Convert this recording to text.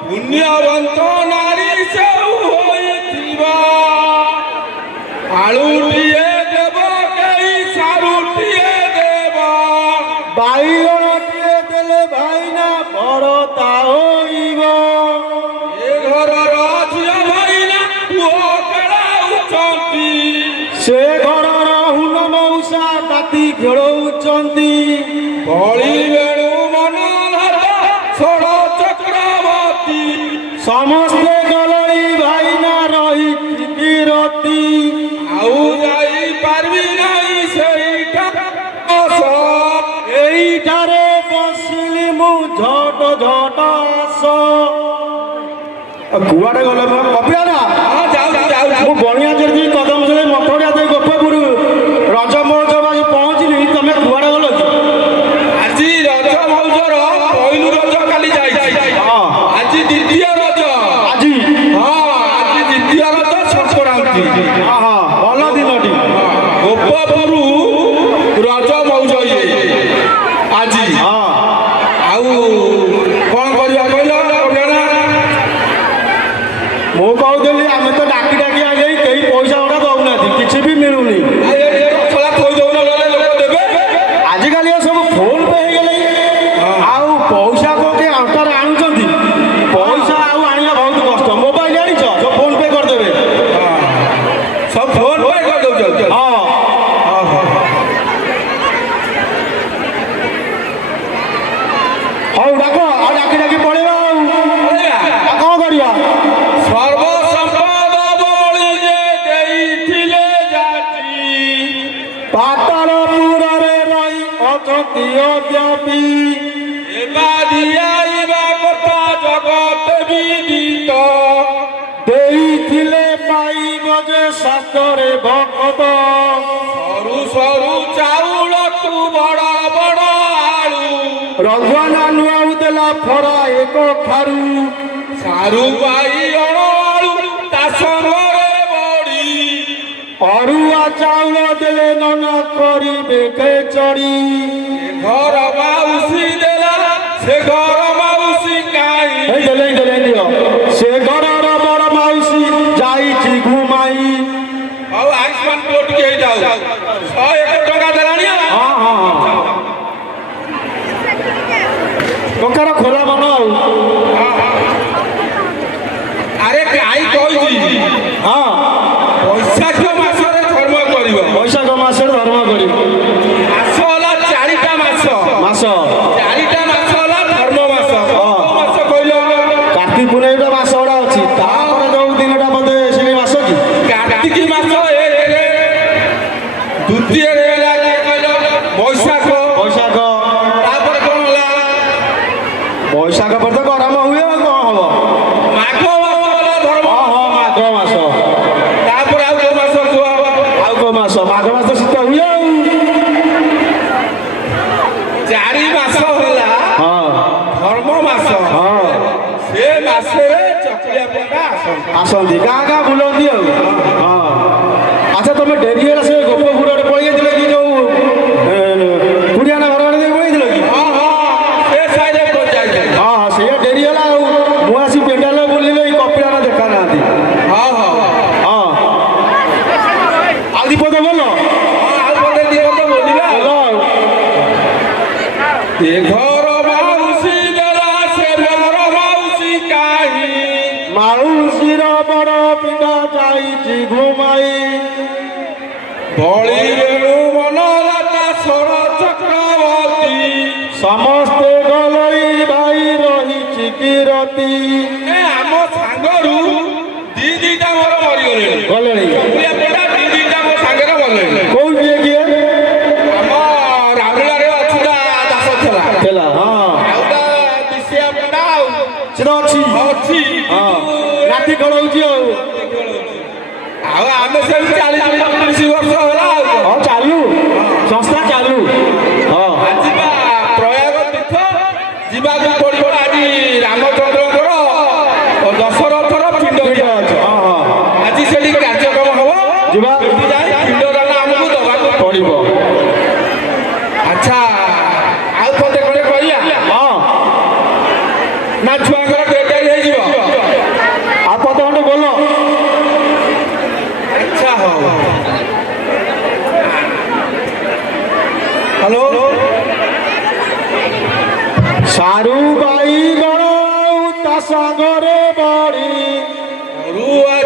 पुण्यवंत नारी से होइथिबा आलूटिए देव कई सारुटिए देवा बाईगणटिए देले भाईना बड़ता होइब ए घरर झिया भाईना पुओ खेलाउछंती से घरर हुन मौसा ताती खेलौछंती बळी बेणु मनोहर षोड़ चक्रवर्ती समस्ते गलई भाईना रही रती आउ जाई पारबी नहीं सेइठा आस এইটারে বসিলি মু ঝট ঝট আস কুয়াড়ে গলে কপিয়া না ମୁଁ ବଣିଆ ଯଦି କଦମ ସେ ମଠଡ଼ିଆ ଦେଇ ଗୋପପୁର ରଜ ମହୋତ୍ସବ ଆଜି ପହଞ୍ଚିଲି ତମେ କୁଆଡ଼େ ଗଲ କି ଆଜି ରଜ ମଉଜର ପହିଲୁ ରଜ କାଲି ଯାଇଛି ଆଜି ଦ୍ୱିତୀୟ ରଜ ଆଜି ଆଜି ଦ୍ୱିତୀୟ ରଜ ସଂକ୍ରାନ୍ତି ଭଲ ଦିନଟି ଗୋପପୁର ରଜ ମଉଜ ଇଏ ଆଜି ଆଉ କଣ କରିବା କହିଲ ମୁଁ କହୁଥିଲି ଆମେ ତ ଡାକି ଡାକି ଆଇଲେ କେହି ପଇସା ଗୁଡ଼ା ଦଉନାହାନ୍ତି କିଛି ବି ମିଳୁନି ଆଜିକାଲି ସବୁ ଫୋନ ପେ ହେଇଗଲେ ଆଉ ପଇସା କୋଉଠି ଅଣ୍ଟାରେ ଆଣୁଛନ୍ତି ପଇସା ଆଉ ଆଣିବା ବହୁତ କଷ୍ଟ ମୋବାଇଲ ଆଣିଛ ସବୁ ଫୋନ ପେ କରିଦେବେ ସବୁ ଫୋନ ପେ କରିଦଉଛନ୍ତି ହଉ ଡାକ ଆଉ ଡାକି ଡାକି ପଳେଇବା ଆଉ କଣ କରିବା ସର୍ବସମ୍ପଦ ବଳି ଯେ ଦେଇଥିଲେ ଜାତି ପାତାଳପୁରରେ ରହି ଅଛନ୍ତି ଅଦ୍ୟାପି ଏବାଦିଆଇବା କଥା ଜଗତ ବିଦିତ ଦେଇଥିଲେ ପାଇବ ଯେ ଶାସ୍ତ୍ରରେ ଭକତ ସରୁ ସରୁ ଚାଉଳକୁ ବଡ଼ ବଡ଼ ଆଳୁ ରଘୁଆନା ନୁଆଉ ଦେଲା ଫରା ଏକ ଖାରୁ ସାରୁ ବାଇଗଣ ଆଳୁ ତା ସଙ୍ଗରେ ବଡ଼ି ଅରୁଆ ଚାଉଳ ଦେଲେ ନନା କରିବେ ଖେଚଡ଼ି ଘର ମାଉସୀ ଦେଲା ସେ ଘର ମାଉସୀ କାହିଁ ଦିଅ ସେ ଘରର ବଡ଼ ମାଉସୀ ଯାଇଛି ଘୁମାଇ ଆଉ ଆୟୁଷ୍ମାନ ପୁଅ ଟିକେ ହେଇଯାଉ 101 ଟଙ୍କା ଦେଲାଣି ଟଙ୍କାର ଖୋଲା ମନ ଆଉ ଆରେ କାହିଁ କହିଛି ବୈଶାଖ ମାସରେ ଧର୍ମ କରିବ ବୈଶାଖ ମାସରେ ଧର୍ମ କରିବ ମାସ ହେଲା 4ଟା ମାସ 4ଟା ମାସ ହେଲା ଧର୍ମ ମାସ ମାସ କହିଲ କାର୍ତ୍ତିକ ପୂର୍ଣ୍ଣିମା ମାସ ଗୁଡ଼ା ଅଛି ତାପରେ ଯୋଉ ଦିନଟା ବୋଧେ ସେଇ ମାସ କି କାର୍ତ୍ତିକ ମାସ ଦ୍ୱିତୀୟରେ ହେଲା କହିଲ ବୈଶାଖ ତାପରେ କଣ ହେଲା ବୈଶାଖ ପରେ ତ ଗରମ ହୁଏ ଆଉ କଣ ହବ ମାଘ ମାସ ହେଲା ଧର୍ମ ମାଘ ମାସ ତାପରେ ଆଉ କୋଉ ମାସ କୁହ ଆଉ କୋଉ ମାସ ମାଘ ମାସ ଶୀତ ହୁଏ ଆଉ 4 ମାସ ହେଲା ଧର୍ମ ମାସ ସେ ମାସରେ ଚକୁଳିଆ ପଣ୍ଡା ଆସନ୍ତି ଗାଁ ଗାଁ ବୁଲନ୍ତି ଆଉ ଆଚ୍ଛା ତମେ ଡେରି ହେଲା ସେ ଗୋପପୁରରେ ପଳେଇ ଯାଇଥିଲ କି ଯୋଉ କୁଡ଼ିଆନା ଘର ଆଡ଼େ ଦେଇ ପଳେଇଥିଲ କି ସେ ସାଇରେ ଯାଇଥିଲେ ସେଇଆ ଡେରି ହେଲା ଆଉ ମୁଁ ଆସି ପେଣ୍ଡାଲ ବୁଲିଲେ ଏଇ କପିଳାର ଦେଖା ନାହାନ୍ତି ଆଉ ଦୀପଦ ଭଲ ଆଉ ବୋଧେ ଦିପଦ ବୋଲିବା ଭଲ ଆଉ ଏ ଘର ମାଉସୀ ଦେଲା ସେ ଘର ମାଉସୀ କାହିଁ ମାଉସୀର ବଡ଼ ପିଲା ଯାଇଛି ଘୁମାଇ ବଳି ବେଣୁ ମନଲତା ଷୋଳ ଚକ୍ରବର୍ତ୍ତୀ ସମସ୍ତେ ଗଲଇ ଭାଇ ରହିଛି କିରତି ଆମ ସାଙ୍ଗରୁ ଦିଟା ମୋର ମରିଗଲେଣି ଗଲେଣି ଚକୁଳିଆ ପଣ୍ଡା ଦିଟା ମୋ ସାଙ୍ଗରେ ଗଲେଣି କୋଉଠି କିଏ ଆମ ରାମୁଲାରେ ଅଛି ଦାସ ଥିଲା ଆଉଟା ବିଶିଆ ପଣ୍ଡା ଆଉ ସେ ତ ଅଛି ରାତି ଖେଳଉଛି ଆଉ ଆମେ ସେଠି 40-45 ବର୍ଷ ହେଲା ଆଉ ଚାଲୁ ସଂସ୍ଥା ଚାଲୁ ଯିବା ପ୍ରୟାଗ ତୀର୍ଥ ଯିବାକୁ ପଡ଼ିବ ଆଜି ରାମଚନ୍ଦ୍ରଙ୍କର ଦଶରଥର ପିଣ୍ଡ ଆଜି ସେଠି କାର୍ଯ୍ୟକ୍ରମ ହବ ଯିବା ଯାଇ ପିଣ୍ଡ ଦାନ ଆମକୁ ଦେବାକୁ ପଡ଼ିବ ଆଚ୍ଛା ଆଉ କଣ କରିବା ନା ଛୁଆଙ୍କର ଡେରି ହେଇଯିବ ସାରୁ ବାଇଗଣ ଆଉ ତା ସାଙ୍ଗରେ ବଢି ଅରୁଆ